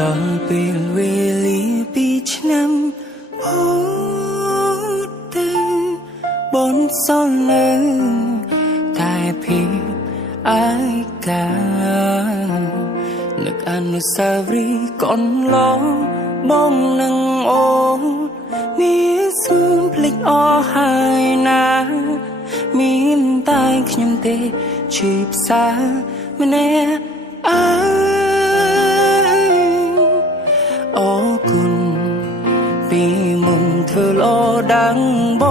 ដល់ពេលវេលាពីឆ្នាំហូរទៅបនសល់នៅតែភាពអាយកានឹកអនុស្សាវរីយ៍កន្លងបងនឹងអូនមានសួនភ្លេចអស់ហើយណាមានតែខ្ញុំទេជាផ្សារម្នាក់អើអរគុណពីមុនធ្វើល្អដាំងប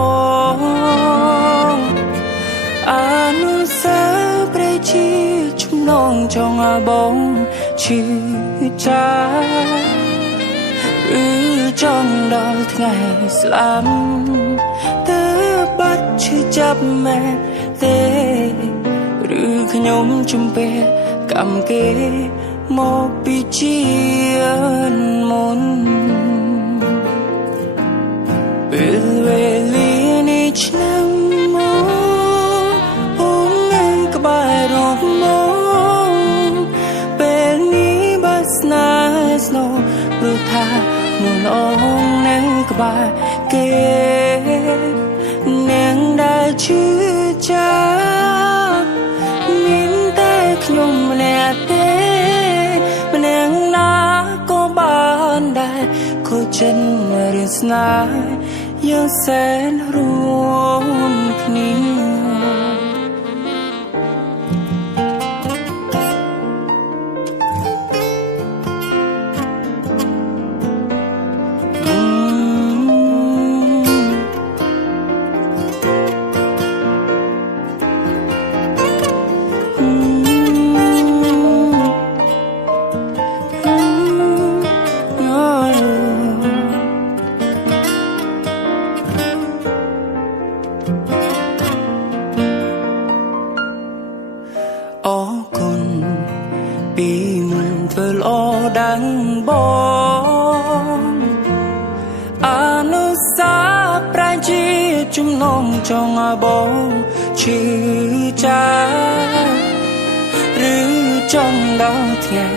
ងអនុស្សាវរីយ៍ជាចំណងចង់ឲ្យបងឈឺចាឬចង់ដល់ថ្ងៃស្លាប់ទើបបាត់ឈឺចាប់មែនទេឬខ្ញុំជំពាក់កម្មគេមកពីជាតិមុនពេលវេលានេះឆ្នាំមកអូននៅក្បែររូបមកពេលនេះបាស្នេហ៍ស្នូព្រោះថាមុនអូននៅក្បែរគេនឹងដែលឈឺចាប់មានតែខ្ញុំម្នាក់ទេម្នាក់ណាក៏បានដែរខូចចិត្តរឿងស្នេហ៍យើងសែនរួមគ្នាអរគុណពីមុនធ្វើល្អដាំងបងអនុស្សាវរីយ៍ជាចំណងចង់ឲ្យបងឈឺចាឬចង់ដល់ថ្ងៃ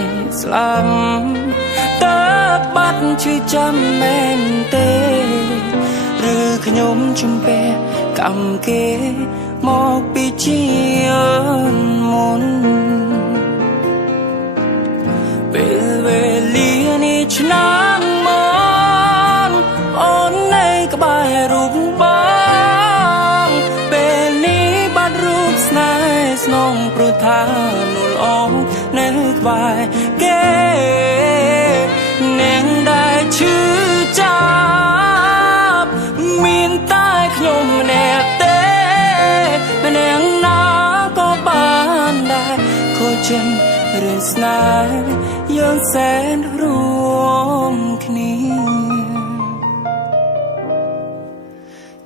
ស្លាប់តើបាត់ឈឺចាំមែនទេឬខ្ញុំជំពាក់កម្មគេមកពីជាតិមុនពេលវេលានេះឆ្នាំមកអូននៅក្បែររូបបងពេលនេះបាត់រូបស្នេហ៍ស្នងព្រោះថានួលអងនៅក្បែរគេនឹងដែលឈឺចាប់មានតែខ្ញុំម្នាក់ទេម្នាក់ណាក៏បានដែរខូចចិត្តរឿងស្នេហ៍យើងសែនរួមគ្នា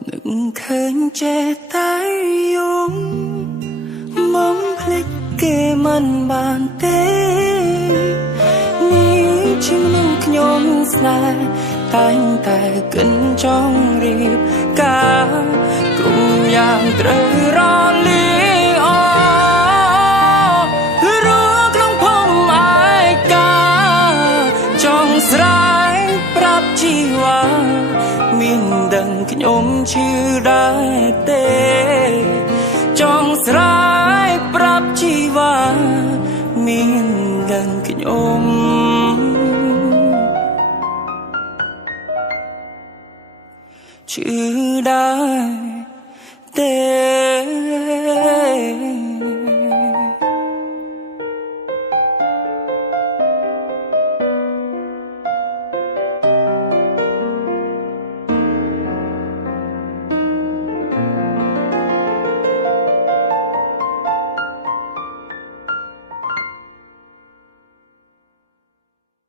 នឹងឃើញចេះតែយំមកភ្លេចគេមិនបានទេនេះជាមនុស្សខ្ញុំស្នេហ៍តែងតែកិនចង់រៀបការគ្រូយ៉ាងត្រូវរលាអរឿងក្នុងភូមិឯកាចង់ស្រែកប្រាប់ជីវ៉ាមានដឹងខ្ញុំឈឺដែរទេចង់ស្រែកប្រាប់ជីវ៉ាមានដឹងខ្ញុំឈឺដែរ